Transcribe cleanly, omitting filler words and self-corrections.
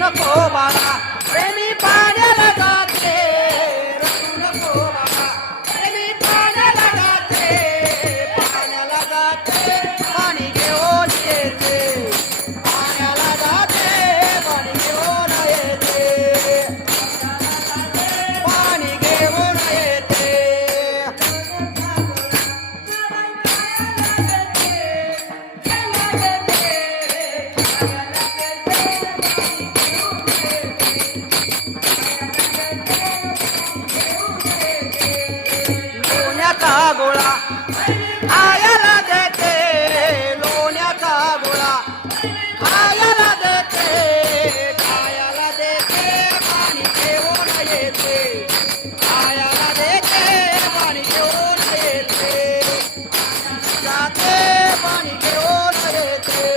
नको बाळा प्रेमी पाण्याला जाते रडू नको बाळा प्रेमी पाण्याला जाते पाणी घेऊन येते पाण्याला जाते पाणी घेऊन येते पाणी घेऊन येते लोण्याचा गोळा आयाला देते लोण्याचा गोळा आयाला देते आयाला देते पाणी घेऊन येते आयाला देते पाणी घेऊन येते जाते पाणी घेऊन येते